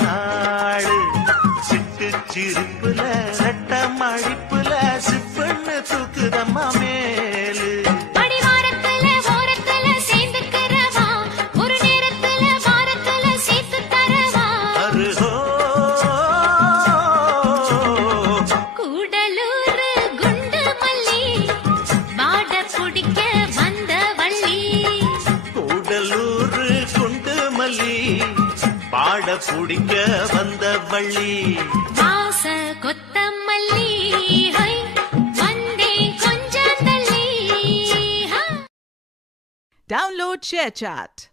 நாடு சிட்டு சிரிப்புல ரெட்ட மழிப்புல சிப்பண்ணு தூக்குதம்மா மேலு பாட புடிக்க வந்த வள்ளி வாச கொத்தமல்லி வந்தே கொஞ்சம் தள்ளி. Download ShareChat.